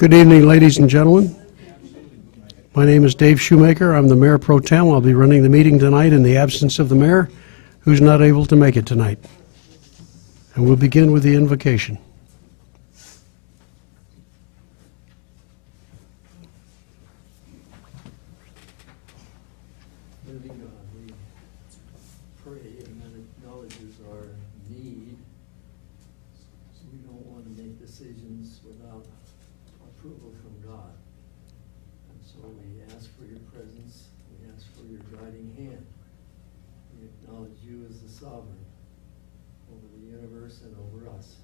Good evening, ladies and gentlemen. My name is Dave Shoemaker. I'm the Mayor Pro Tem. I'll be running the meeting tonight in the absence of the Mayor, who's not able to make it tonight. And we'll begin with the invocation. Living God, we pray and that acknowledges our need. So we don't want to make decisions without approval from God. And so we ask for your presence, we ask for your guiding hand. We acknowledge you as the sovereign over the universe and over us.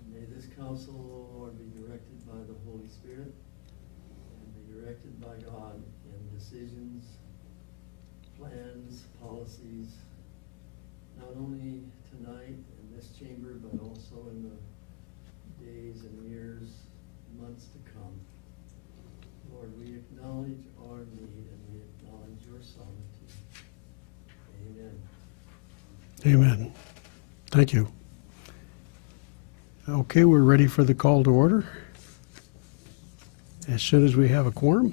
And may this council, Lord, be directed by the Holy Spirit and be directed by God in decisions, plans, policies, not only tonight in this chamber, but also in the days and years, months to come. Lord, we acknowledge our need and we acknowledge your sovereignty. Amen. Amen. Thank you. Okay, we're ready for the call to order. As soon as we have a quorum.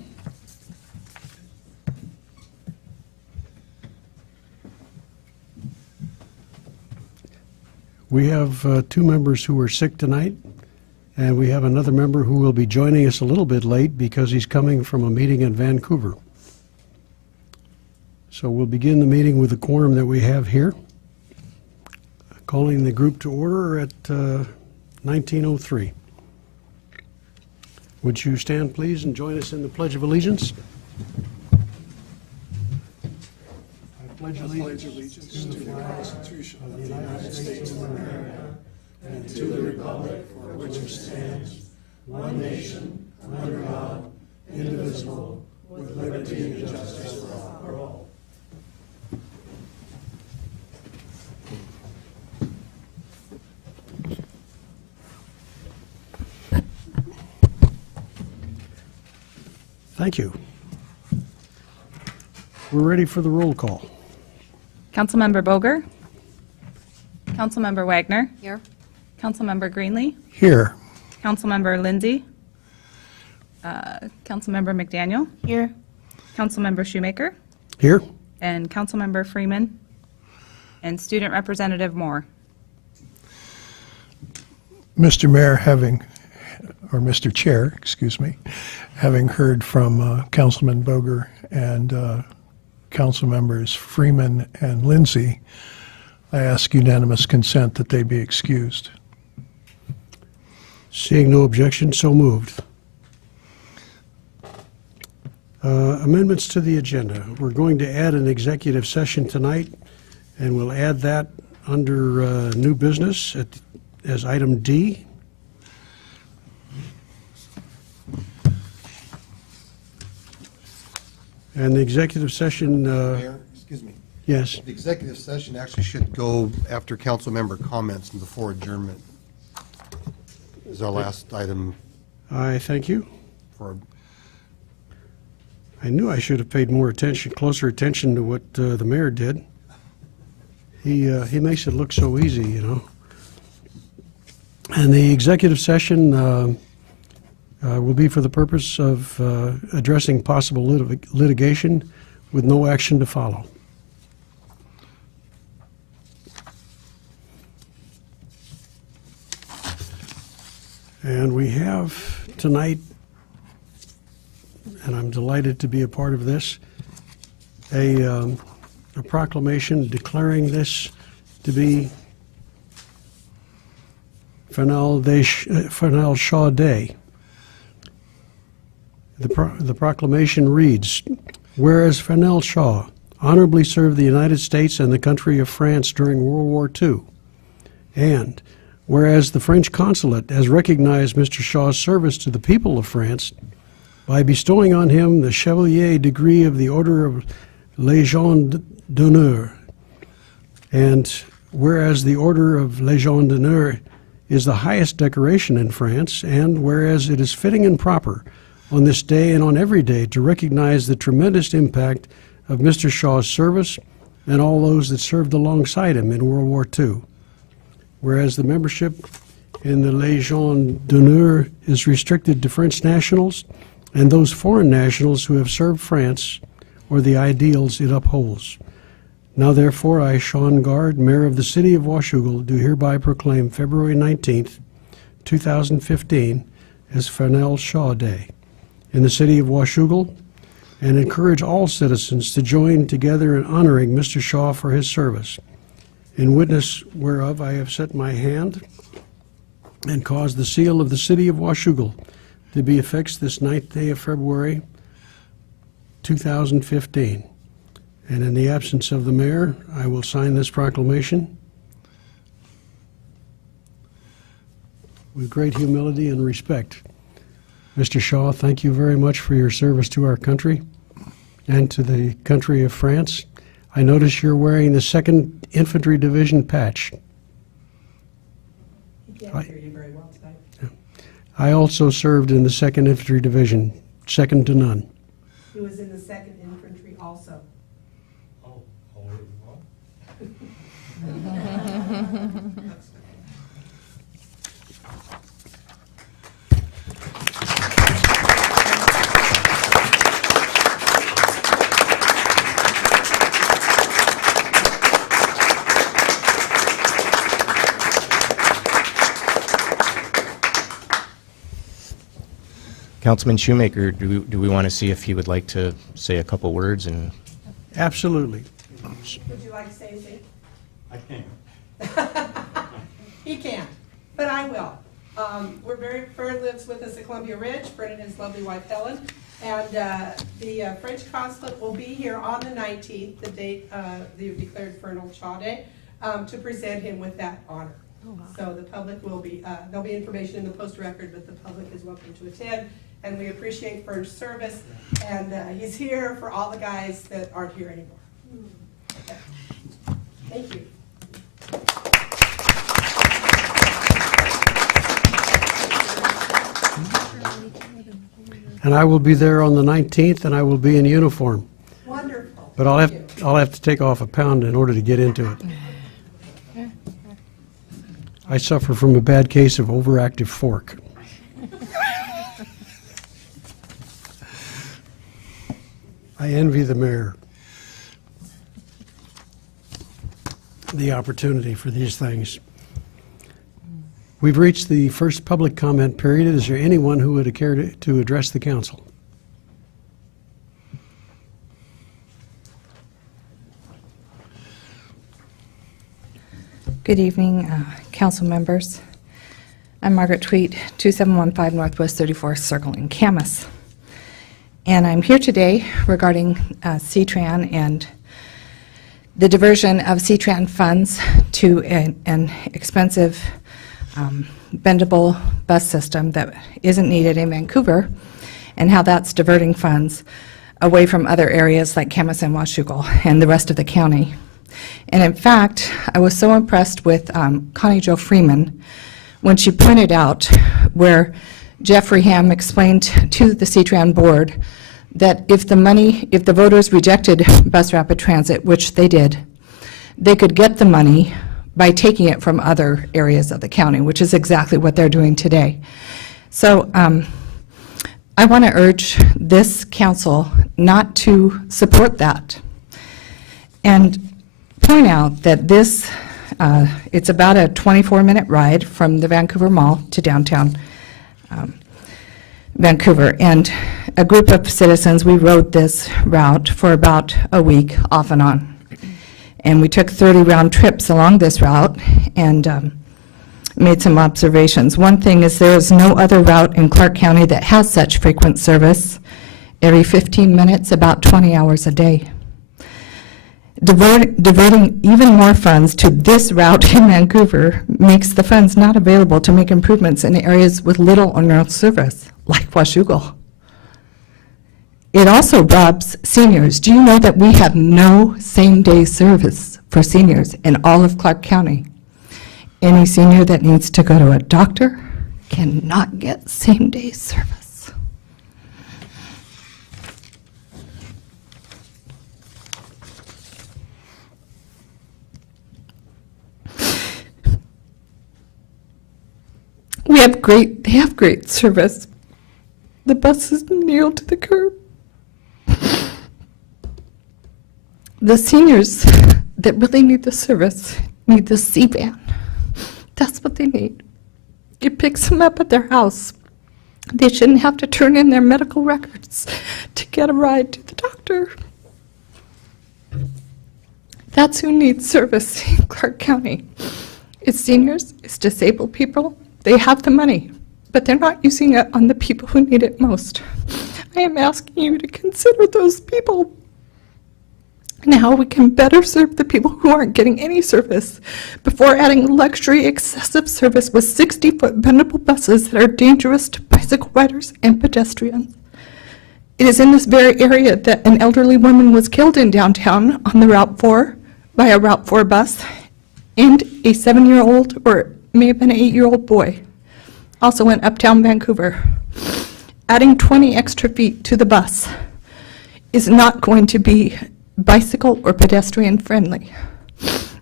We have two members who are sick tonight, and we have another member who will be joining us a little bit late because he's coming from a meeting in Vancouver. So we'll begin the meeting with the quorum that we have here. Calling the group to order at 19:03. Would you stand, please, and join us in the Pledge of Allegiance? I pledge allegiance to the Constitution of the United States of America and to the republic for which it stands, one nation, under God, indivisible, with liberty and justice for all. Thank you. We're ready for the roll call. Councilmember Boger. Councilmember Wagner. Here. Councilmember Greenlee. Here. Councilmember Lindsay. Councilmember McDaniel. Here. Councilmember Shoemaker. Here. And Councilmember Freeman. And Student Representative Moore. Mr. Mayor, or Mr. Chair, excuse me, having heard from Councilman Boger and Council members Freeman and Lindsay, I ask unanimous consent that they be excused. Seeing no objection, so moved. Amendments to the agenda. We're going to add an executive session tonight, and we'll add that under new business as item D. And the executive session, Mayor, excuse me. yes, The executive session actually should go after council member comments and before adjournment. Is our last item I thank you. for, I knew I should have paid more attention, closer attention to what the mayor did. He makes it look so easy, you know. And the executive session will be for the purpose of addressing possible litigation with no action to follow. And we have tonight, and I'm delighted to be a part of this, a proclamation declaring this to be Fernald Shaw Day. The proclamation reads, whereas Fernald Shaw honorably served the United States and the country of France during World War II, and whereas the French consulate has recognized Mr. Shaw's service to the people of France by bestowing on him the Chevalier degree of the Order of Légion d'honneur, and whereas the Order of Légion d'honneur is the highest decoration in France, and whereas it is fitting and proper on this day and on every day to recognize the tremendous impact of Mr. Shaw's service and all those that served alongside him in World War II. Whereas the membership in the Légion d'honneur is restricted to French nationals and those foreign nationals who have served France or the ideals it upholds. Now therefore, I, Sean Gard, Mayor of the City of Washougal, do hereby proclaim February 19th, 2015 as Fennell Shaw Day in the City of Washougal, and encourage all citizens to join together in honoring Mr. Shaw for his service. In witness whereof I have set my hand and caused the seal of the City of Washougal to be affixed this 9th day of February 2015. And in the absence of the mayor, I will sign this proclamation with great humility and respect. Mr. Shaw, thank you very much for your service to our country and to the country of France. I notice you're wearing the 2nd Infantry Division patch. He can't hear you very well tonight. I also served in the 2nd Infantry Division, second to none. He was in the 2nd Infantry also. Councilman Shoemaker, do we want to see if he would like to say a couple words? And Absolutely. Would you like to say anything? I can't. He can't, but I will. Fern lives with us at Columbia Ridge, Fern and his lovely wife Helen. And the French consulate will be here on the 19th, the date they've declared Fernal Shaw Day, to present him with that honor. So the public will be, there'll be information in the post record, but the public is welcome to attend. And we appreciate Fern's service, and he's here for all the guys that aren't here anymore. Okay. Thank you. And I will be there on the 19th, and I will be in uniform. Wonderful. But Thank you. I'll have to take off a pound in order to get into it. I suffer from a bad case of overactive fork. I envy the mayor the opportunity for these things. We've reached the first public comment period. Is there anyone who would care to address the council? Good evening, council members. I'm Margaret Tweet, 2715 Northwest 34th Circle in Camas. And I'm here today regarding CTRAN and the diversion of CTRAN funds to an expensive bendable bus system that isn't needed in Vancouver, and how that's diverting funds away from other areas like Camas and Washougal and the rest of the county. And in fact, I was so impressed with Connie Jo Freeman when she pointed out where Jeffrey Ham explained to the CTRAN board that if the voters rejected bus rapid transit, which they did, they could get the money by taking it from other areas of the county, which is exactly what they're doing today. So I want to urge this council not to support that, and point out that this, it's about a 24-minute ride from the Vancouver Mall to downtown Vancouver. And a group of citizens, we rode this route for about a week off and on. And we took 30 round trips along this route and made some observations. One thing is there is no other route in Clark County that has such frequent service. Every 15 minutes, about 20 hours a day. Diverting even more funds to this route in Vancouver makes the funds not available to make improvements in areas with little or no service, like Washougal. It also robs seniors. Do you know that we have no same-day service for seniors in all of Clark County? Any senior that needs to go to a doctor cannot get same-day service. have great service. The bus is nailed to the curb. The seniors that really need the service need the C-van. That's what they need. It picks them up at their house. They shouldn't have to turn in their medical records to get a ride to the doctor. That's who needs service in Clark County. It's seniors, it's disabled people. They have the money, but they're not using it on the people who need it most. I am asking you to consider those people and how we can better serve the people who aren't getting any service before adding luxury excessive service with 60-foot bendable buses that are dangerous to bicycle riders and pedestrians. It is in this very area that an elderly woman was killed in downtown on the Route 4 by a Route 4 bus, and a 7-year-old, or it may have been an 8-year-old boy, also in uptown Vancouver. Adding 20 extra feet to the bus is not going to be bicycle or pedestrian friendly.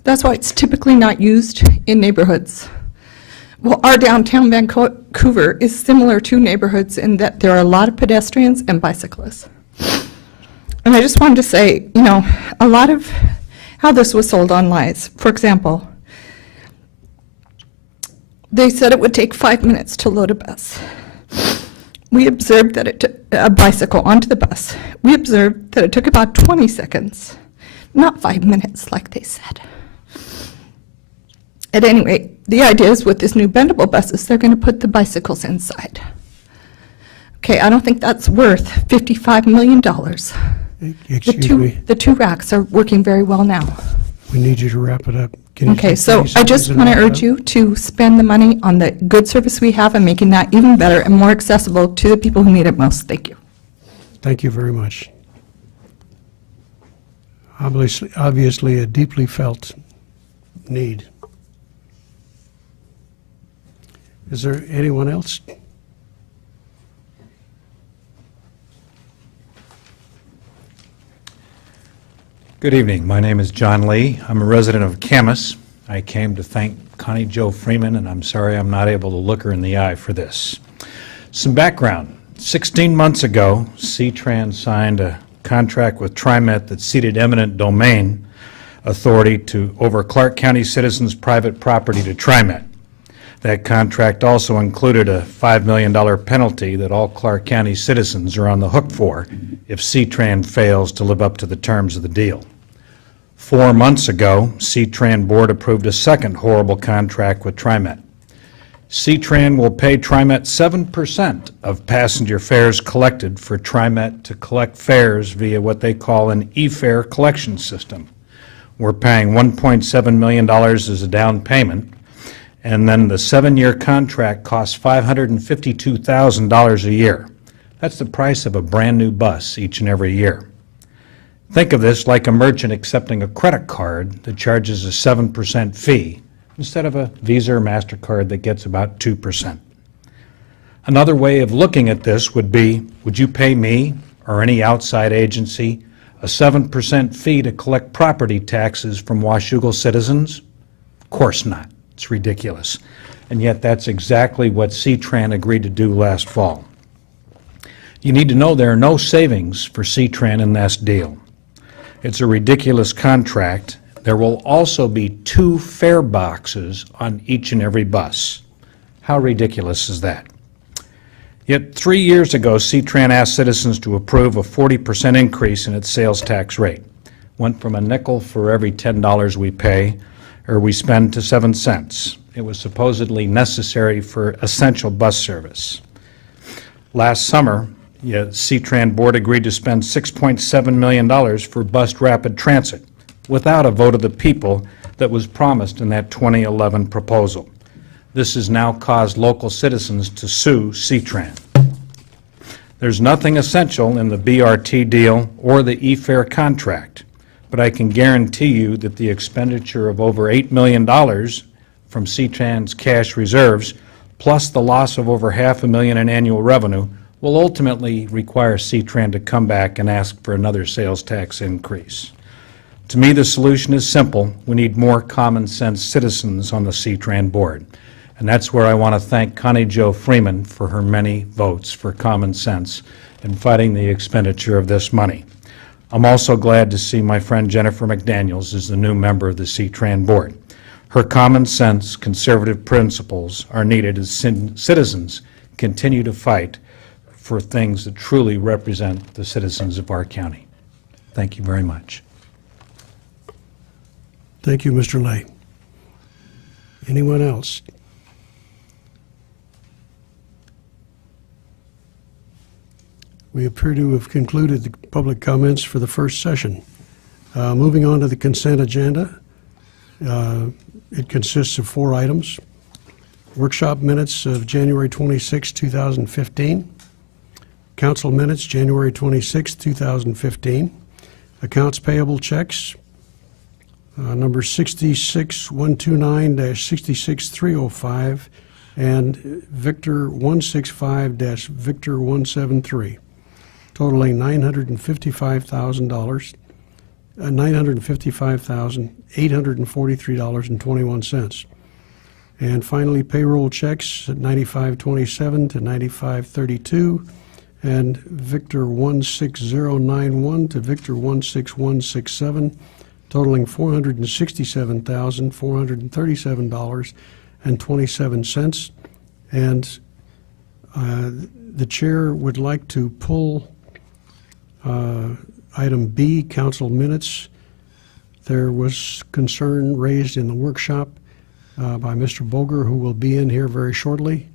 That's why it's typically not used in neighborhoods. Well, our downtown Vancouver is similar to neighborhoods in that there are a lot of pedestrians and bicyclists. And I just wanted to say, you know, a lot of how this was sold on lies. For example, they said it would take 5 minutes to load a bus. We observed that it took a bicycle onto the bus. We observed that it took about 20 seconds, not 5 minutes like they said. At any rate, the idea is with this new bendable buses, they're going to put the bicycles inside. Okay, I don't think that's worth $55 million. Excuse me, The two racks are working very well now. we need you to wrap it up. Can you Okay, say so 30 I just seconds want to and wrap it urge up? you to spend the money on the good service we have and making that even better and more accessible to the people who need it most. Thank you. Thank you very much. Obviously a deeply felt need. Is there anyone else? Good evening. My name is John Lee. I'm a resident of Camas. I came to thank Connie Jo Freeman, and I'm sorry I'm not able to look her in the eye for this. Some background. 16 months ago, C-Tran signed a contract with TriMet that ceded eminent domain authority over Clark County citizens' private property to TriMet. That contract also included a $5 million penalty that all Clark County citizens are on the hook for if C-Tran fails to live up to the terms of the deal. 4 months ago, C-Tran board approved a second horrible contract with TriMet. C-Tran will pay TriMet 7% of passenger fares collected for TriMet to collect fares via what they call an e-fare collection system. We're paying $1.7 million as a down payment, and then the 7-year contract costs $552,000 a year. That's the price of a brand-new bus each and every year. Think of this like a merchant accepting a credit card that charges a 7% fee instead of a Visa or MasterCard that gets about 2%. Another way of looking at this would be, would you pay me or any outside agency a 7% fee to collect property taxes from Washougal citizens? Of course not. It's ridiculous. And yet that's exactly what C-Tran agreed to do last fall. You need to know there are no savings for C-Tran in this deal. It's a ridiculous contract. There will also be 2 fare boxes on each and every bus. How ridiculous is that? Yet 3 years ago, C-Tran asked citizens to approve a 40% increase in its sales tax rate. Went from a nickel for every $10 we pay or we spend to 7 cents. It was supposedly necessary for essential bus service. Last summer, C-Tran board agreed to spend $6.7 million for bus rapid transit without a vote of the people that was promised in that 2011 proposal. This has now caused local citizens to sue C-Tran. There's nothing essential in the BRT deal or the e-fare contract, but I can guarantee you that the expenditure of over $8 million from C-Tran's cash reserves, plus the loss of over $500,000 in annual revenue, will ultimately require C-Tran to come back and ask for another sales tax increase. To me, the solution is simple. We need more common sense citizens on the C-Tran board. And that's where I want to thank Connie Jo Freeman for her many votes for common sense in fighting the expenditure of this money. I'm also glad to see my friend Jennifer McDaniels as the new member of the C-TRAN board. Her common sense, conservative principles are needed as citizens continue to fight for things that truly represent the citizens of our county. Thank you very much. Thank you, Mr. Lay. Anyone else? We appear to have concluded the public comments for the first session. Moving on to the consent agenda. It consists of 4 items. Workshop minutes of January 26, 2015. Council minutes, January 26, 2015. Accounts payable checks, number 66129-66305 and Victor 165-Victor 173, totaling $955,000, $955,843.21. And finally, payroll checks at 9527 to 9532 and Victor 16091 to Victor 16167, totaling $467,437.27. And the chair would like to pull item B, council minutes. There was concern raised in the workshop by Mr. Boger, who will be in here very shortly,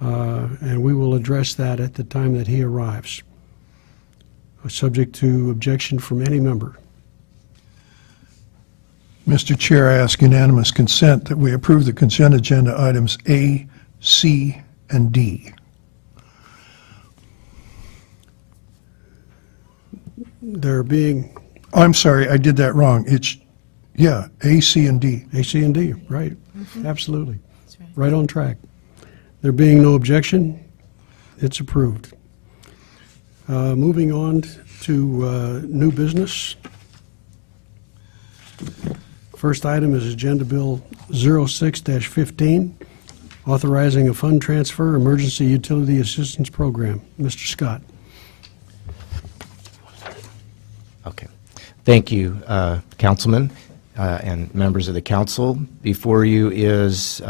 and we will address that at the time that he arrives, subject to objection from any member. Mr. Chair, I ask unanimous consent that we approve the consent agenda items A, C, and D. There being I'm sorry, I did that wrong. It's, yeah, A, C, and D. A, C, and D, right? Absolutely. Right on track. There being no objection, it's approved. Moving on to new business. First item is Agenda Bill 06-15, authorizing a fund transfer emergency utility assistance program. Mr. Scott. Okay. Thank you, Councilman and members of the council. Before you is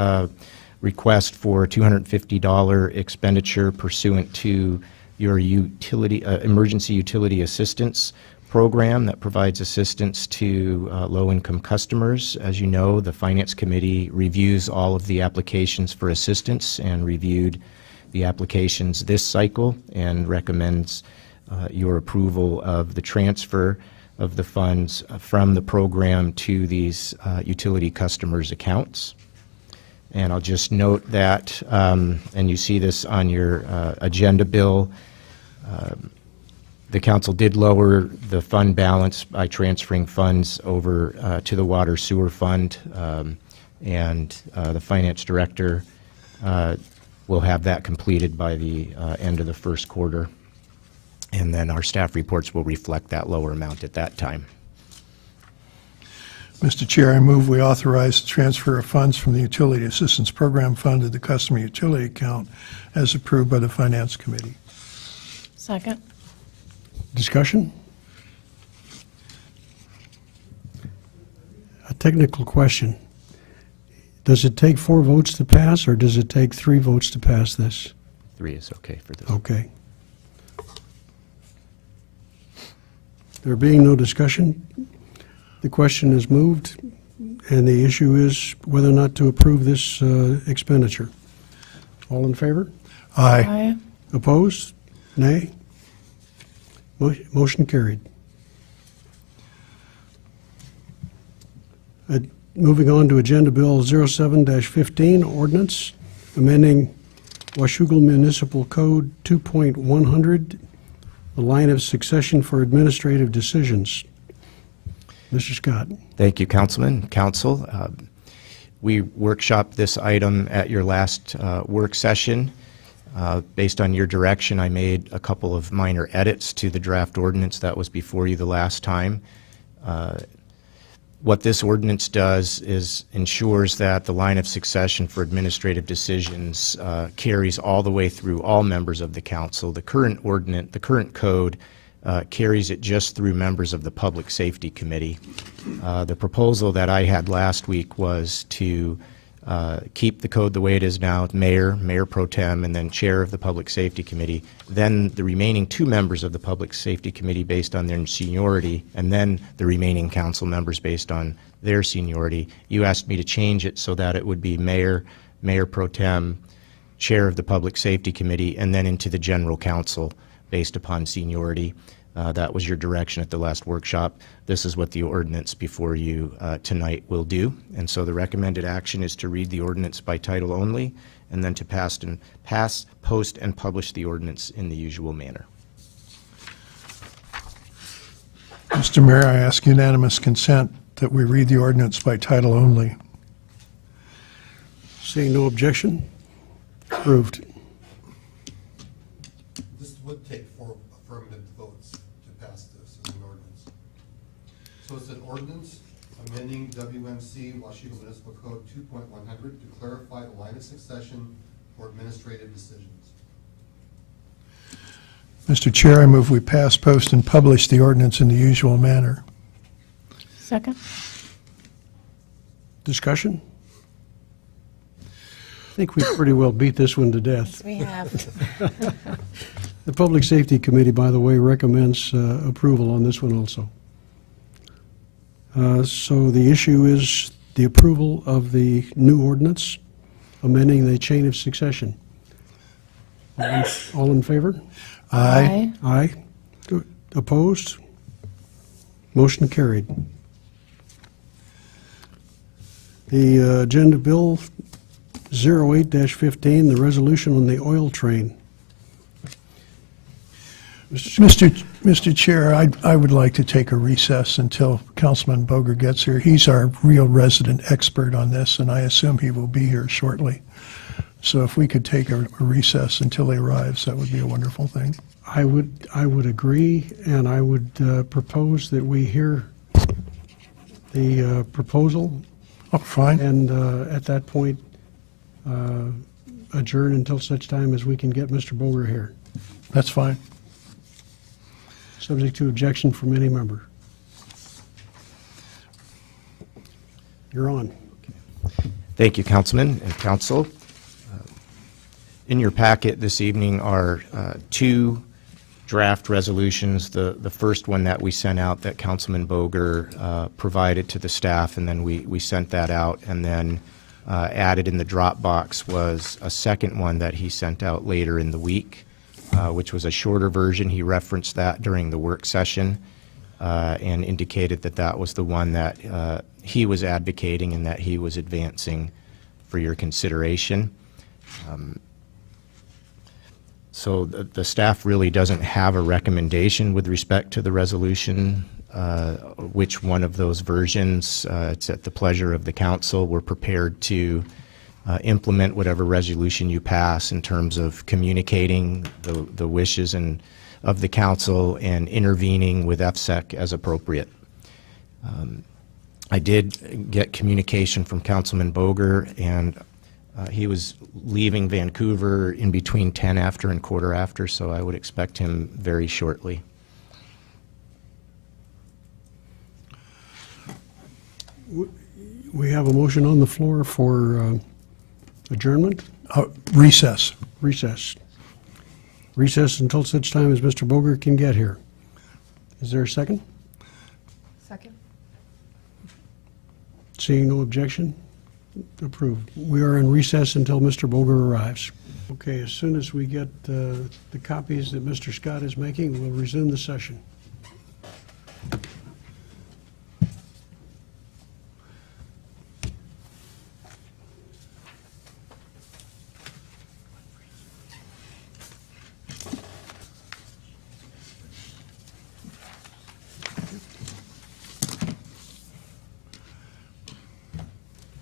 request for $250 expenditure pursuant to your utility emergency utility assistance program that provides assistance to low-income customers. As you know, the Finance Committee reviews all of the applications for assistance and reviewed the applications this cycle and recommends your approval of the transfer of the funds from the program to these utility customers' accounts. And I'll just note that, and you see this on your agenda bill, the council did lower the fund balance by transferring funds over to the water sewer fund, and the finance director will have that completed by the end of the first quarter. And then our staff reports will reflect that lower amount at that time. Mr. Chair, I move we authorize the transfer of funds from the Utility Assistance Program Fund to the Customer Utility Account as approved by the Finance Committee. Second. Discussion? A technical question. Does it take 4 votes to pass, or does it take 3 votes to pass this? 3 is okay for this. Okay. There being no discussion, the question is moved, and the issue is whether or not to approve this expenditure. All in favor? Aye. Aye. Opposed? Nay? Motion carried. Moving on to Agenda Bill 07-15, ordinance amending Washougal Municipal Code 2.100, the line of succession for administrative decisions. Mr. Scott. Thank you, Councilman, Council. We workshopped this item at your last work session. Based on your direction, I made a couple of minor edits to the draft ordinance that was before you the last time. What this ordinance does is ensures that the line of succession for administrative decisions carries all the way through all members of the council. The current ordinance, the current code carries it just through members of the Public Safety Committee. The proposal that I had last week was to keep the code the way it is now, mayor, mayor pro tem, and then chair of the Public Safety Committee, then the remaining 2 members of the Public Safety Committee based on their seniority, and then the remaining council members based on their seniority. You asked me to change it so that it would be mayor, mayor pro tem, chair of the Public Safety Committee, and then into the general council based upon seniority. That was your direction at the last workshop. This is what the ordinance before you tonight will do. And so the recommended action is to read the ordinance by title only, and then to pass, post, and publish the ordinance in the usual manner. Mr. Mayor, I ask unanimous consent that we read the ordinance by title only. Seeing no objection, approved. This would take 4 affirmative votes to pass this as an ordinance. So it's an ordinance amending WMC Washougal Municipal Code 2.100 to clarify the line of succession for administrative decisions. Mr. Chair, I move we pass, post, and publish the ordinance in the usual manner. Second? Discussion? I think we pretty well beat this one to death. We have. The Public Safety Committee, by the way, recommends approval on this one also. So the issue is the approval of the new ordinance amending the chain of succession. All in favor? Aye. Aye. Opposed? Motion carried. The agenda bill 08-15, the resolution on the oil train. Mr. Chair, I would like to take a recess until Councilman Boger gets here. He's our real resident expert on this, and I assume he will be here shortly. So if we could take a recess until he arrives, that would be a wonderful thing. I would agree, and I would propose that we hear the proposal, Oh, fine. and at that point, adjourn until such time as we can get Mr. Boger here, That's fine. subject to objection from any member. You're on. Thank you, Councilman and Council. In your packet this evening are 2 draft resolutions. The first one that we sent out that Councilman Boger provided to the staff, and then we sent that out, and then added in the Dropbox was a second one that he sent out later in the week, which was a shorter version. He referenced that during the work session and indicated that that was the one that he was advocating and that he was advancing for your consideration. So the staff really doesn't have a recommendation with respect to the resolution, which one of those versions. It's at the pleasure of the council. We're prepared to implement whatever resolution you pass in terms of communicating the wishes of the council and intervening with FSEC as appropriate. I did get communication from Councilman Boger, and he was leaving Vancouver in between 10 after and quarter after, so I would expect him very shortly. We have a motion on the floor for adjournment, Recess. recess. Recess until such time as Mr. Boger can get here. Is there a second? Second. Seeing no objection, approved. We are in recess until Mr. Boger arrives. Okay, as soon as we get the copies that Mr. Scott is making, we'll resume the session.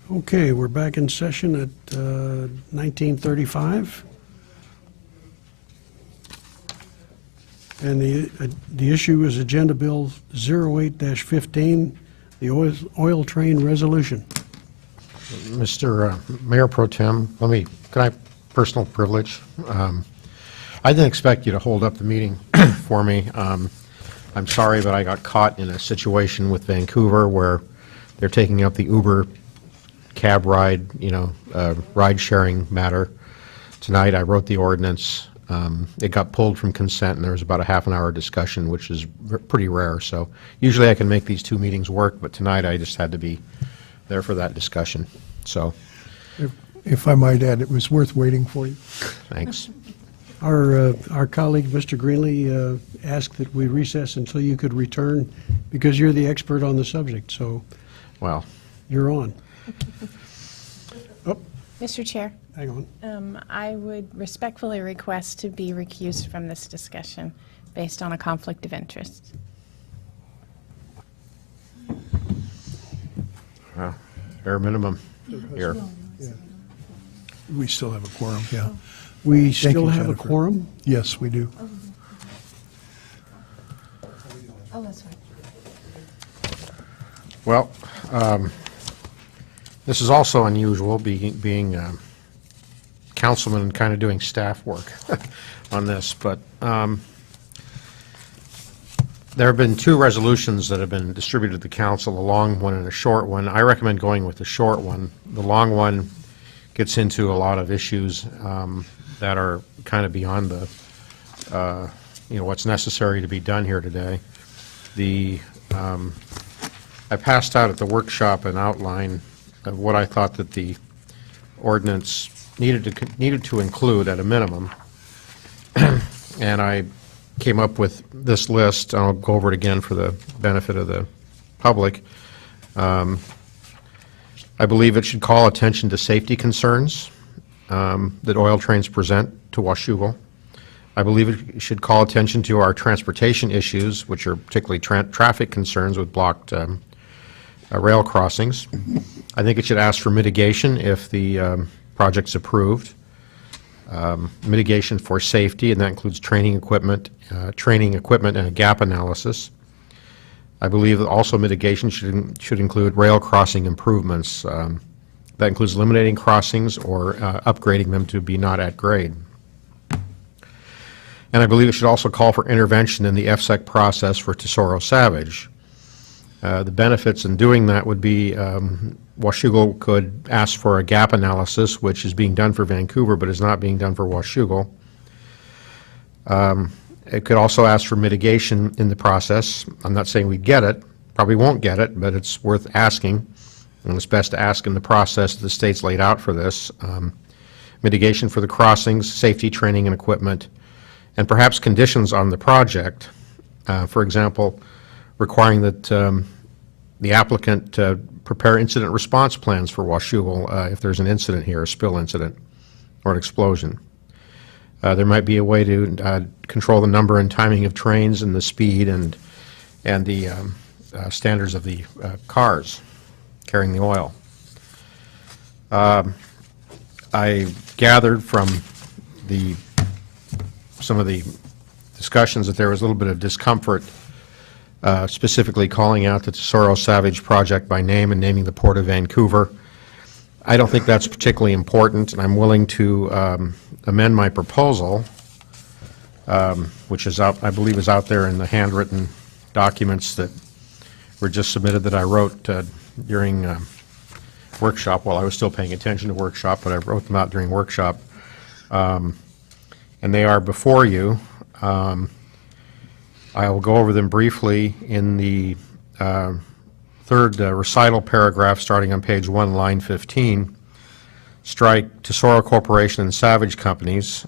Okay, we're back in session at 19:35. And the issue is Agenda Bill 08-15, the oil train resolution. Mr. Mayor Pro Tem, can I, personal privilege? I didn't expect you to hold up the meeting for me. I'm sorry, but I got caught in a situation with Vancouver where they're taking up the Uber cab ride, ride-sharing matter. Tonight, I wrote the ordinance. It got pulled from consent, and there was about a half an hour discussion, which is pretty rare. So usually I can make these two meetings work, but tonight I just had to be there for that discussion. So, If I might add, it was worth waiting for you. thanks. Our colleague, Mr. Greenlee, asked that we recess until you could return because you're the expert on the subject, so Well, you're on. Oh, Mr. Chair, hang on. I would respectfully request to be recused from this discussion based on a conflict of interest. bare minimum here. We still have a quorum, yeah. We Thank still you, have a Jennifer. quorum? Yes, we do. Oh, that's right. Well, this is also unusual, being councilman and kind of doing staff work on this, but there have been two resolutions that have been distributed to the council, a long one and a short one. I recommend going with the short one. The long one gets into a lot of issues that are kind of beyond the, what's necessary to be done here today. I passed out at the workshop an outline of what I thought that the ordinance needed to include at a minimum, and I came up with this list. I'll go over it again for the benefit of the public. I believe it should call attention to safety concerns that oil trains present to Washougal. I believe it should call attention to our transportation issues, which are particularly traffic concerns with blocked rail crossings. I think it should ask for mitigation if the project's approved. Mitigation for safety, and that includes training equipment and a gap analysis. I believe that also mitigation should include rail crossing improvements. That includes eliminating crossings or upgrading them to be not at grade. And I believe it should also call for intervention in the FSEC process for Tesoro Savage. The benefits in doing that would be Washougal could ask for a gap analysis, which is being done for Vancouver but is not being done for Washougal. It could also ask for mitigation in the process. I'm not saying we'd get it, probably won't get it, but it's worth asking, and it's best to ask in the process the state's laid out for this. Mitigation for the crossings, safety training and equipment, and perhaps conditions on the project. For example, requiring that the applicant prepare incident response plans for Washougal if there's an incident here, a spill incident or an explosion. There might be a way to control the number and timing of trains and the speed and the standards of the cars carrying the oil. I gathered from some of the discussions that there was a little bit of discomfort specifically calling out the Tesoro Savage project by name and naming the Port of Vancouver. I don't think that's particularly important, and I'm willing to amend my proposal, which is out, I believe is out there in the handwritten documents that were just submitted that I wrote during workshop while I was still paying attention to workshop, but I wrote them out during workshop. And they are before you. I will go over them briefly in the third recital paragraph starting on page 1, line 15. Strike Tesoro Corporation and Savage Companies,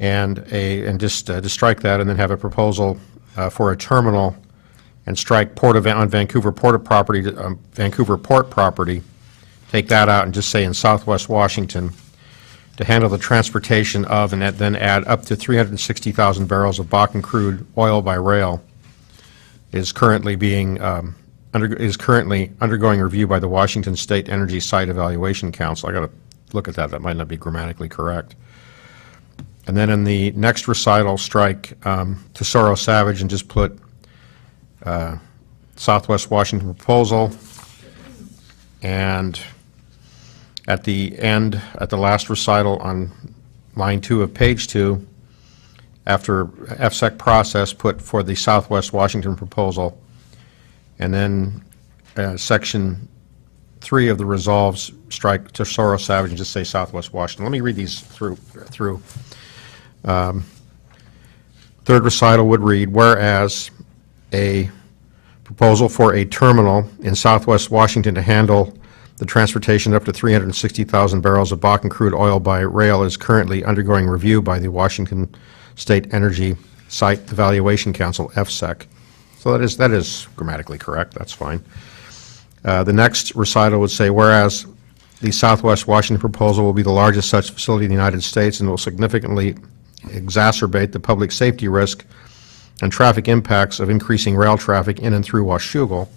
and just to strike that, and then have a proposal for a terminal, and strike on Vancouver Port property, Vancouver Port property. Take that out and just say in Southwest Washington to handle the transportation of, and then add up to 360,000 barrels of Bakken crude oil by rail. Is currently undergoing review by the Washington State Energy Site Evaluation Council. I got to look at that. That might not be grammatically correct. And then in the next recital, strike Tesoro Savage and just put Southwest Washington proposal. And at the end, at the last recital on line 2 of page 2, after FSEC process, put for the Southwest Washington proposal. And then section 3 of the resolves, strike Tesoro Savage and just say Southwest Washington. Let me read these through. Third recital would read, whereas a proposal for a terminal in Southwest Washington to handle the transportation up to 360,000 barrels of Bakken crude oil by rail is currently undergoing review by the Washington State Energy Site Evaluation Council, FSEC. So that is grammatically correct. That's fine. The next recital would say, whereas the Southwest Washington proposal will be the largest such facility in the United States and will significantly exacerbate the public safety risk and traffic impacts of increasing rail traffic in and through Washougal.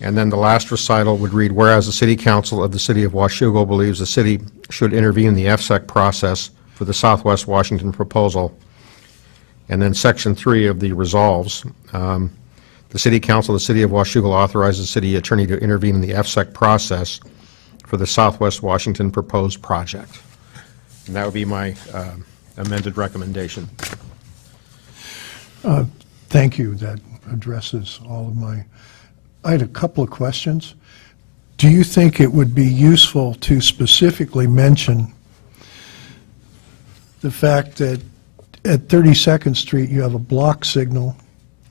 And then the last recital would read, whereas the City Council of the City of Washougal believes the city should intervene in the FSEC process for the Southwest Washington proposal. And then section 3 of the resolves, the City Council of the City of Washougal authorizes the city attorney to intervene in the FSEC process for the Southwest Washington proposed project. And that would be my amended recommendation. Thank you. That addresses all of my, I had a couple of questions. Do you think it would be useful to specifically mention the fact that at 32nd Street you have a block signal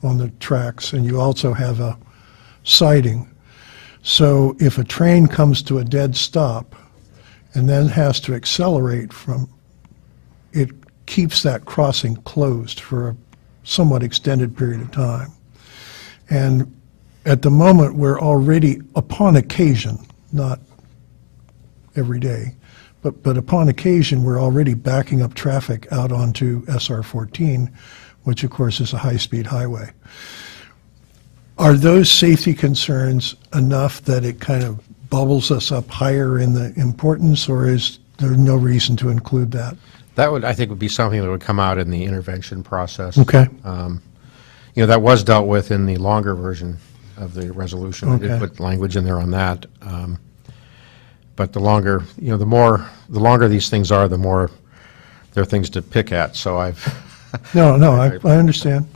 on the tracks and you also have a siding? So if a train comes to a dead stop and then has to accelerate from, it keeps that crossing closed for a somewhat extended period of time. And at the moment, we're already, upon occasion, not every day, but upon occasion, we're already backing up traffic out onto SR 14, which of course is a high-speed highway. Are those safety concerns enough that it kind of bubbles us up higher in the importance, or is there no reason to include that? That would, I think, would be something that would come out in the intervention process. Okay. That was dealt with in the longer version of the resolution. I did Okay. put language in there on that. But the longer, the longer these things are, the more there are things to pick at. So I've. No, I understand.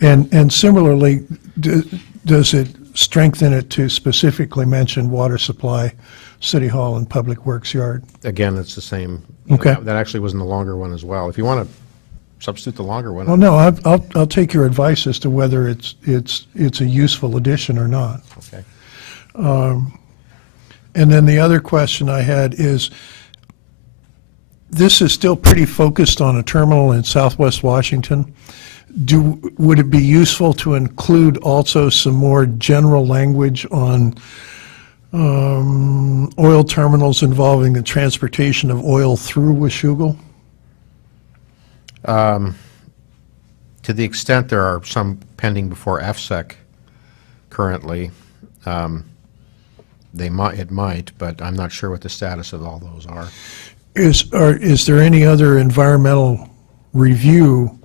And similarly, does it strengthen it to specifically mention water supply, City Hall, and Public Works Yard? Again, it's the same. Okay. That actually was in the longer one as well. If you want to substitute the longer one. Well, no, I'll take your advice as to whether it's a useful addition or not. Okay. And then the other question I had is, this is still pretty focused on a terminal in Southwest Washington. Would it be useful to include also some more general language on oil terminals involving the transportation of oil through Washougal? To the extent there are some pending before FSEC currently, it might, but I'm not sure what the status of all those are. Is there any other environmental review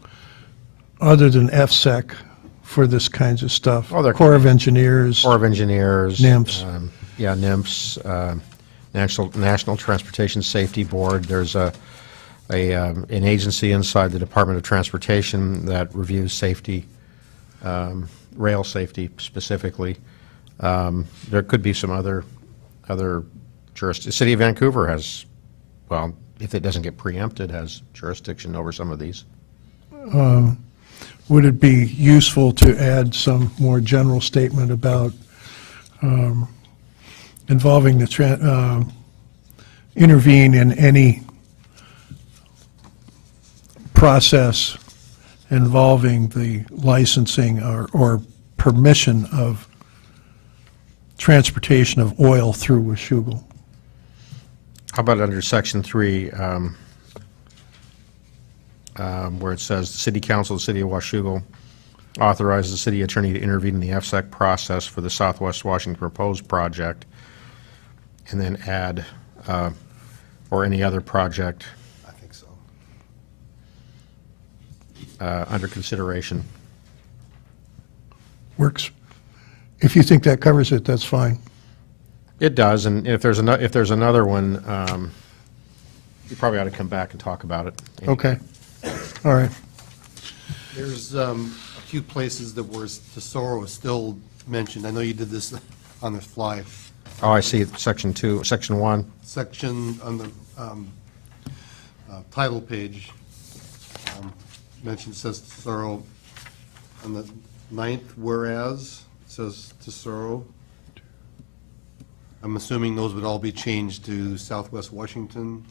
other than FSEC for this kinds of stuff? Oh, there Corps of Engineers? Corps of Engineers. NIMS. NIMS, National Transportation Safety Board. There's an agency inside the Department of Transportation that reviews safety, rail safety specifically. There could be some other jurisdictions. City of Vancouver has, well, if it doesn't get preempted, has jurisdiction over some of these. Would it be useful to add some more general statement about involving the intervene in any process involving the licensing or permission of transportation of oil through Washougal? How about under Section 3, where it says, the City Council of the City of Washougal authorizes the city attorney to intervene in the FSEC process for the Southwest Washington proposed project, and then add, or any other project I think so. under consideration. works. If you think that covers it, that's fine. It does, and if there's another one, you probably ought to come back and talk about it. Okay. All right. There's a few places that where Tesoro is still mentioned. I know you did this on the fly. Oh, I see it, section 2, section 1. Section on the title page mentioned, says Tesoro. On the 9th whereas, it says Tesoro. I'm assuming those would all be changed to Southwest Washington.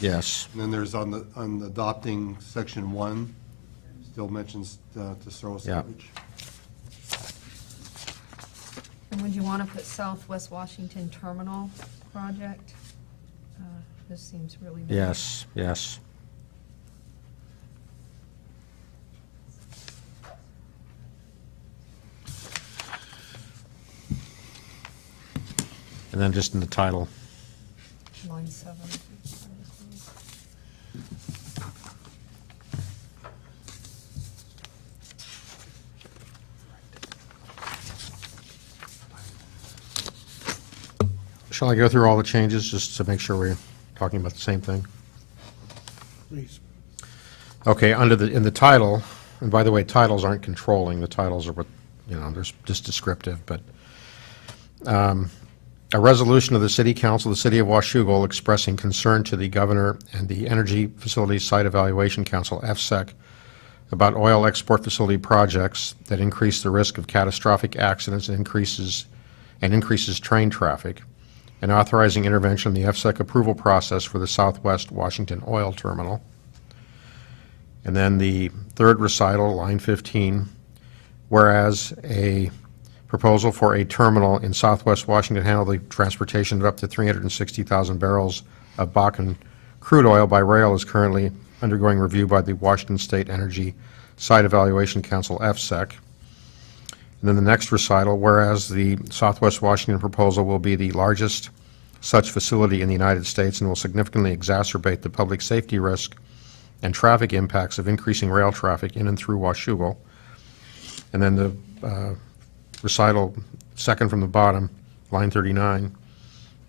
Yes. And then there's on the adopting section 1, still mentions Tesoro Yeah. Savage. And would you want to put Southwest Washington Terminal Project? This seems really big. Yes, yes. And then just in the title. Line 7. Shall I go through all the changes just to make sure we're talking about the same thing? Please. Okay, in the title, and by the way, titles aren't controlling, the titles are what, they're just descriptive, but a resolution of the City Council of the City of Washougal expressing concern to the Governor and the Energy Facilities Site Evaluation Council, FSEC, about oil export facility projects that increase the risk of catastrophic accidents and increases train traffic, and authorizing intervention in the FSEC approval process for the Southwest Washington Oil Terminal. And then the third recital, line 15, whereas a proposal for a terminal in Southwest Washington handle the transportation of up to 360,000 barrels of Bakken crude oil by rail is currently undergoing review by the Washington State Energy Site Evaluation Council, FSEC. And then the next recital, whereas the Southwest Washington proposal will be the largest such facility in the United States and will significantly exacerbate the public safety risk and traffic impacts of increasing rail traffic in and through Washougal. And then the recital, second from the bottom, line 39,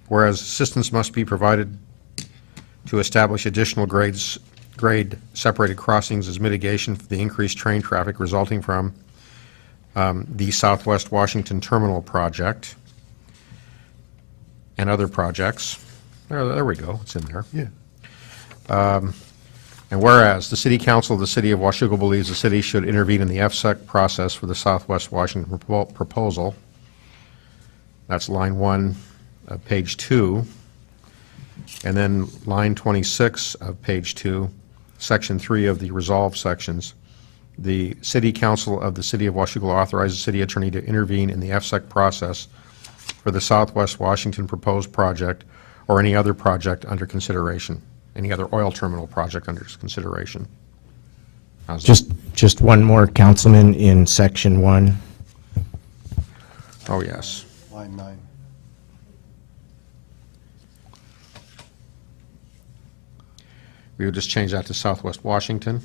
whereas assistance must be provided to establish additional grade separated crossings as mitigation for the increased train traffic resulting from the Southwest Washington Terminal project and other projects. There we go, it's in there. Yeah. And whereas the City Council of the City of Washougal believes the city should intervene in the FSEC process for the Southwest Washington proposal, that's line 1 of page 2, and then line 26 of page 2, section 3 of the resolve sections, the City Council of the City of Washougal authorizes the city attorney to intervene in the FSEC process for the Southwest Washington proposed project or any other project under consideration. Any other oil terminal project under consideration. How's that? Just one more, Councilman, in section 1. Oh, yes. Line 9. We would just change that to Southwest Washington.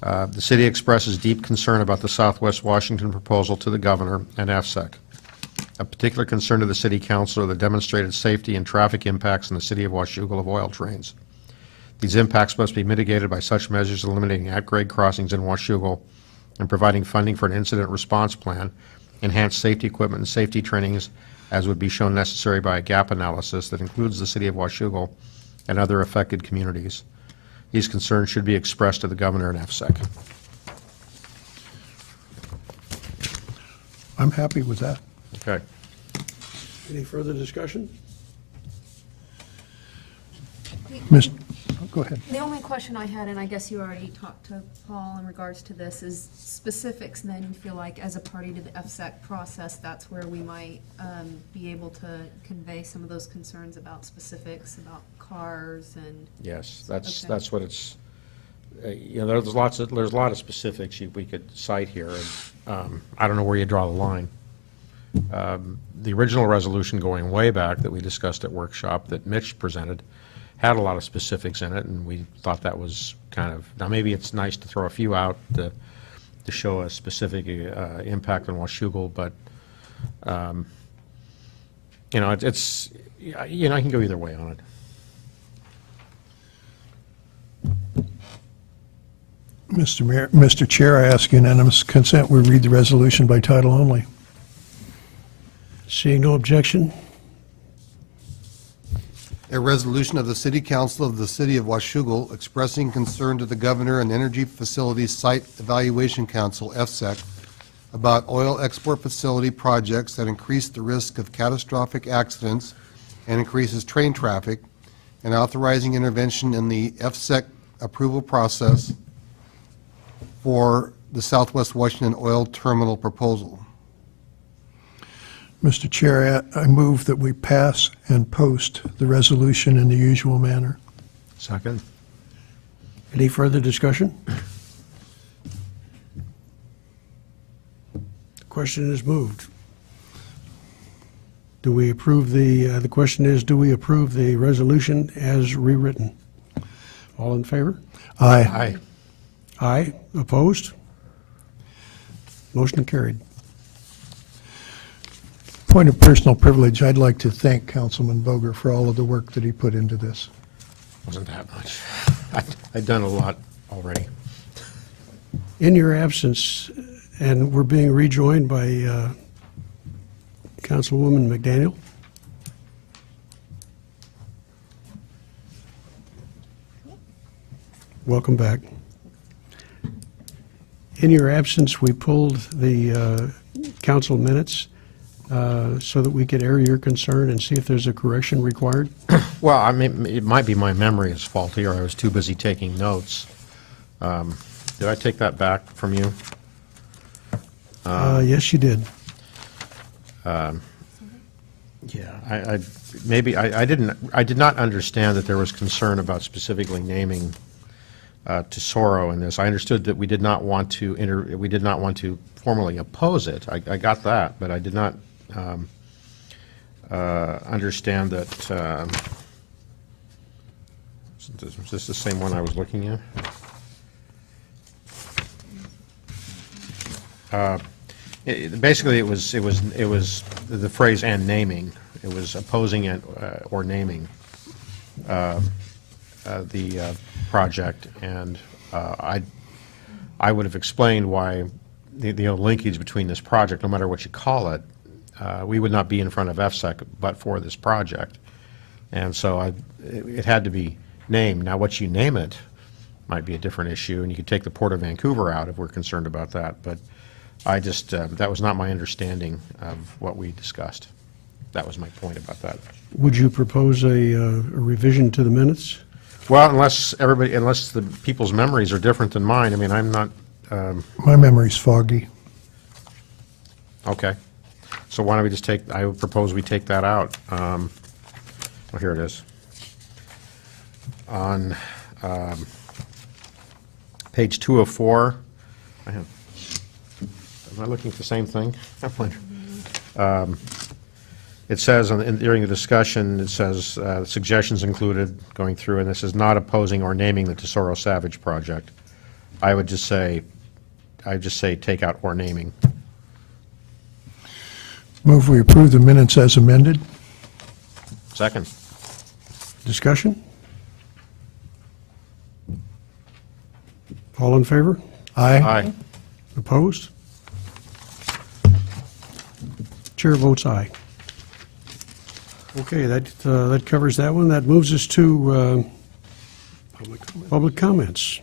The city expresses deep concern about the Southwest Washington proposal to the governor and FSEC. A particular concern to the City Council are the demonstrated safety and traffic impacts in the City of Washougal of oil trains. These impacts must be mitigated by such measures as eliminating at-grade crossings in Washougal and providing funding for an incident response plan, enhanced safety equipment and safety trainings as would be shown necessary by a gap analysis that includes the City of Washougal and other affected communities. These concerns should be expressed to the governor and FSEC. I'm happy with that. Okay. Any further discussion? Go ahead. The only question I had, and I guess you already talked to Paul in regards to this, is specifics, and then you feel like as a party to the FSEC process, that's where we might be able to convey some of those concerns about specifics, about cars and... Yes, Okay. that's what it's, there's a lot of specifics we could cite here, and I don't know where you draw the line. The original resolution going way back that we discussed at workshop that Mitch presented had a lot of specifics in it, and we thought that was kind of, now maybe it's nice to throw a few out to to show a specific impact on Washougal, but, you know, it's, you know, I can go either way on it. Mr. Chair, I ask unanimous consent. We read the resolution by title only. Seeing no objection, A resolution of the City Council of the City of Washougal expressing concern to the Governor and Energy Facilities Site Evaluation Council, FSEC, about oil export facility projects that increase the risk of catastrophic accidents and increases train traffic, and authorizing intervention in the FSEC approval process for the Southwest Washington Oil Terminal proposal. Mr. Chair, I move that we pass and post the resolution in the usual manner. Second. any further discussion? The question is moved. Do we approve the question is, do we approve the resolution as rewritten? All in favor? Aye. Aye. Aye. Opposed? Motion carried. Point of personal privilege, I'd like to thank Councilman Boger for all of the work that he put into this. Wasn't that much. I've done a lot already. In your absence, and we're being rejoined by Councilwoman McDaniel. Welcome back. In your absence, we pulled the council minutes so that we could air your concern and see if there's a correction required. Well, I mean, it might be my memory is faulty, or I was too busy taking notes. Did I take that back from you? Yes, you did. Yeah, I did not understand that there was concern about specifically naming Tesoro in this. I understood that we did not want to formally oppose it. I got that, but I did not understand that. Is this the same one I was looking at? Basically, it was the phrase "and naming." It was opposing it or naming the project, and I would have explained why the linkage between this project, no matter what you call it, we would not be in front of FSEC but for this project, and so it had to be named. Now, what you name it might be a different issue, and you could take the Port of Vancouver out if we're concerned about that, but I just, that was not my understanding of what we discussed. That was my point about that. Would you propose a revision to the minutes? Well, unless the people's memories are different than mine, I mean, I'm not, My memory's foggy. okay. So why don't we just I would propose we take that out. Well, here it is. On page 204, am I looking at the same thing? I wonder. It says, during the discussion, it says, suggestions included going through, and this is not opposing or naming the Tesoro Savage project. I would just say, take out or naming. Move we approve the minutes as amended. Second. Discussion? All in favor? Aye. Aye. Opposed? Chair votes aye. Okay, that covers that one. That moves us to public comments.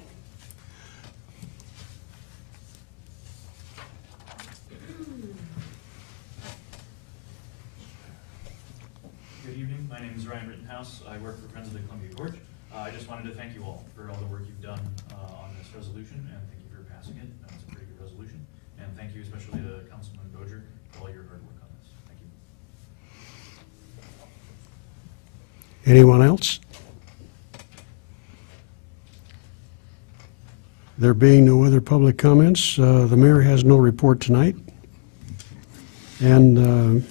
Good evening. My name is Ryan Rittenhouse. I work for Friends of the Columbia Gorge. I just wanted to thank you all for all the work you've done on this resolution, and thank you for passing it. It's a pretty good resolution. And thank you especially to Councilman Boger for all your hard work on this. Thank you. Anyone else? There being no other public comments, the mayor has no report tonight. And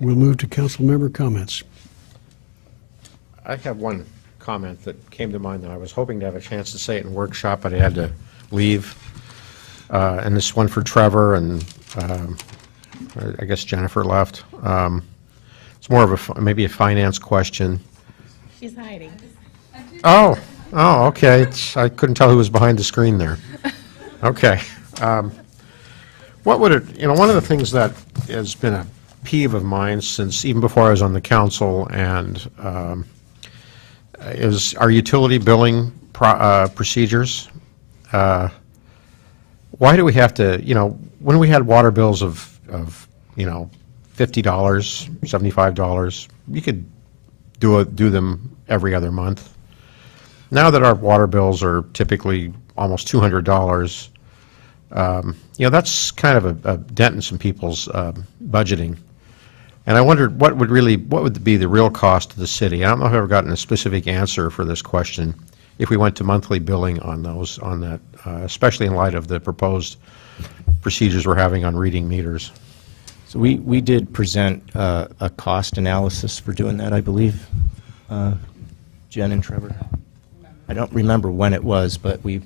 we'll move to council member comments. I have one comment that came to mind that I was hoping to have a chance to say it in workshop, but I had to leave. And this one for Trevor, and I guess Jennifer left. It's more of maybe a finance question. She's hiding. Oh, okay. I couldn't tell who was behind the screen there. Okay. What would it, one of the things that has been a peeve of mine since even before I was on the council and is our utility billing procedures. Why do we have to, when we had water bills of $50, $75, you could do them every other month. Now that our water bills are typically almost $200, that's kind of a dent in some people's budgeting. And I wondered what would be the real cost to the city? I don't know if I've ever gotten a specific answer for this question. If we went to monthly billing on that, especially in light of the proposed procedures we're having on reading meters. So we did present a cost analysis for doing that, I believe, Jen and Trevor. I don't remember when it was, but we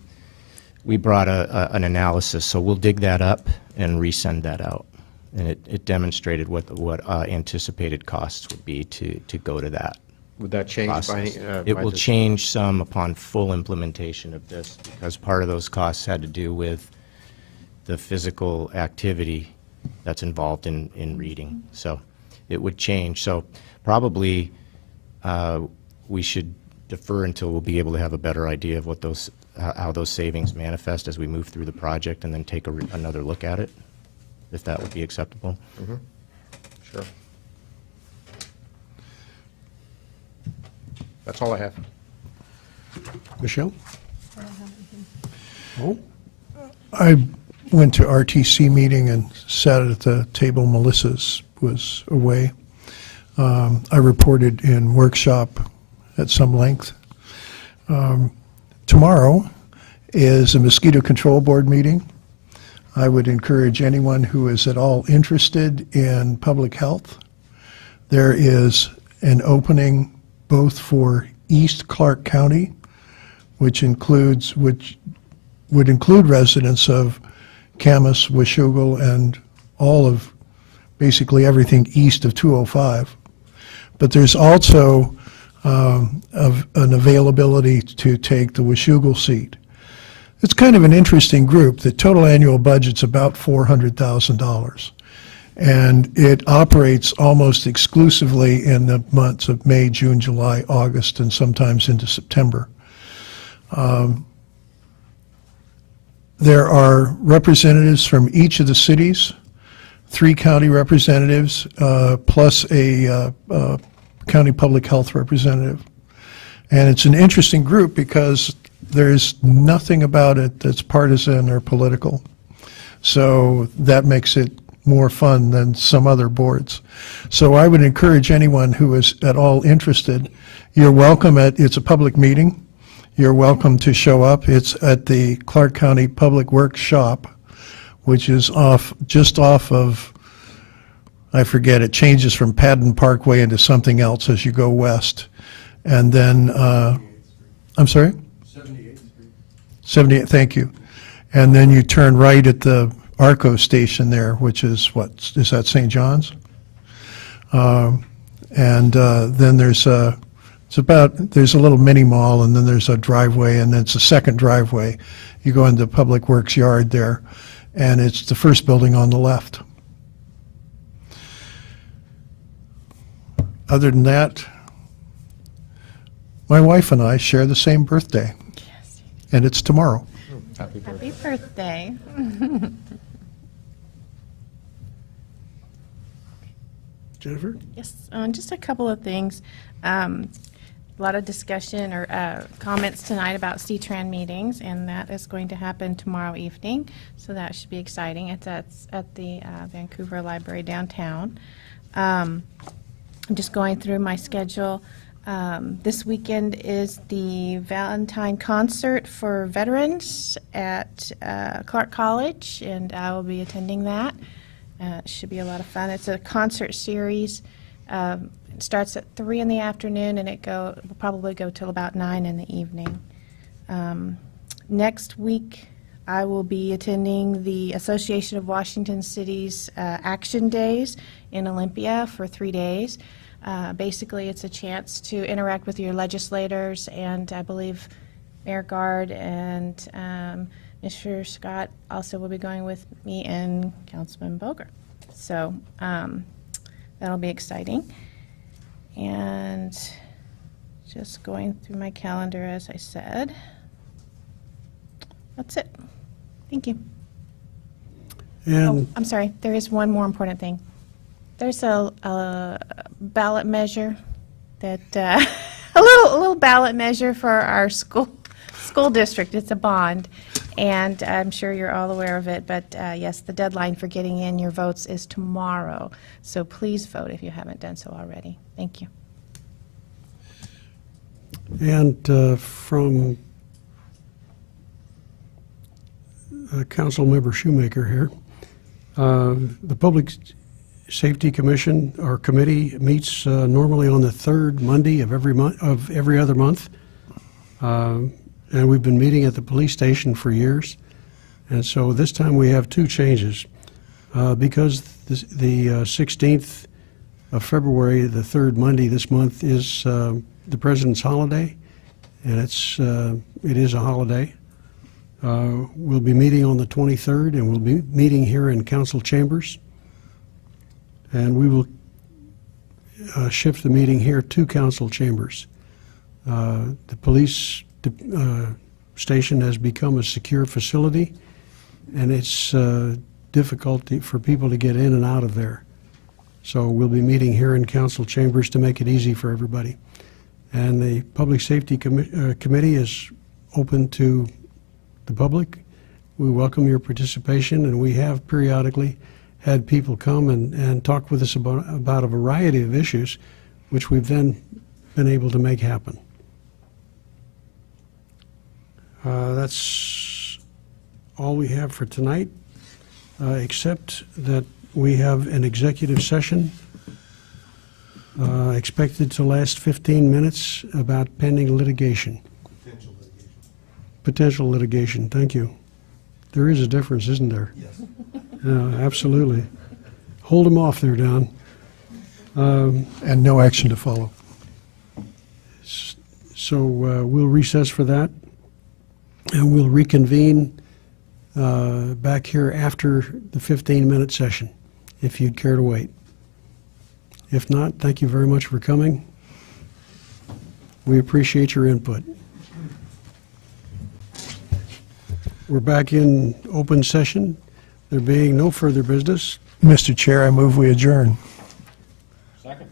brought an analysis, so we'll dig that up and resend that out. And it demonstrated what anticipated costs would be to go to that. Would that change process. by It will this? change some upon full implementation of this, because part of those costs had to do with the physical activity that's involved in reading. So it would change. So probably we should defer until we'll be able to have a better idea of what how those savings manifest as we move through the project, and then take another look at it, if that would be acceptable. Mm-hmm. Sure. That's all I have. Michelle? Oh, I went to RTC meeting and sat at the table. Melissa's was away. I reported in workshop at some length. Tomorrow is a mosquito control board meeting. I would encourage anyone who is at all interested in public health. There is an opening both for East Clark County, which would include residents of Camas, Washougal, and all of basically everything east of 205. But there's also of an availability to take the Washougal seat. It's kind of an interesting group. The total annual budget's about $400,000. And it operates almost exclusively in the months of May, June, July, August, and sometimes into September. There are representatives from each of the cities, 3 county representatives, plus a county public health representative. And it's an interesting group because there's nothing about it that's partisan or political. So that makes it more fun than some other boards. So I would encourage anyone who is at all interested, you're welcome it's a public meeting. You're welcome to show up. It's at the Clark County Public Works Shop, which is just off of, I forget, it changes from Padden Parkway into something else as you go west. And then, I'm sorry? 78th Street. 78, thank you. And then you turn right at the Arco station there, which is is that St. John's? Then there's there's a little mini mall, and then there's a driveway, and then it's a second driveway. You go into Public Works yard there, and it's the first building on the left. Other than that, my wife and I share the same birthday, Yes. and it's tomorrow. Happy birthday. Happy birthday. Jennifer? Yes, just a couple of things. A lot of discussion or comments tonight about C-TRAN meetings, and that is going to happen tomorrow evening, so that should be exciting. It's at the Vancouver Library downtown. I'm just going through my schedule. This weekend is the Valentine concert for veterans at Clark College, and I will be attending that. It should be a lot of fun. It's a concert series It starts at 3 in the afternoon, and will probably go till about 9 in the evening. Next week, I will be attending the Association of Washington Cities Action Days in Olympia for 3 days. Basically, it's a chance to interact with your legislators, and I believe Mayor Gard and Mr. Scott also will be going with me and Councilman Boger. So that'll be exciting. And just going through my calendar, as I said. That's it. Thank you. And I'm sorry, there is one more important thing. There's a ballot measure that, a little ballot measure for our school district. It's a bond, and I'm sure you're all aware of it, but yes, the deadline for getting in your votes is tomorrow. So please vote if you haven't done so already. Thank you. And from Councilmember Shoemaker here, the Public Safety Commission, our committee, meets normally on the third Monday of every other month. And we've been meeting at the police station for years. And so this time we have two changes. Because the 16th of February, the third Monday this month, is the President's holiday, and it is a holiday. We'll be meeting on the 23rd, and we'll be meeting here in council chambers. And we will shift the meeting here to council chambers. The police station has become a secure facility, and it's difficult for people to get in and out of there. So we'll be meeting here in council chambers to make it easy for everybody. And the Public Safety Committee is open to the public. We welcome your participation, and we have periodically had people come and talk with us about a variety of issues, which we've then been able to make happen. That's all we have for tonight, except that we have an executive session expected to last 15 minutes about pending litigation. Potential litigation. Potential litigation, thank you. There is a difference, isn't there? Yes. Yeah, absolutely. Hold them off there, Don. And no action to follow. So we'll recess for that, and we'll reconvene back here after the 15-minute session, if you'd care to wait. If not, thank you very much for coming. We appreciate your input. We're back in open session. There being no further business. Mr. Chair, I move we adjourn. Second.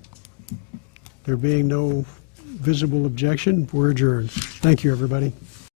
There being no visible objection, we're adjourned. Thank you, everybody.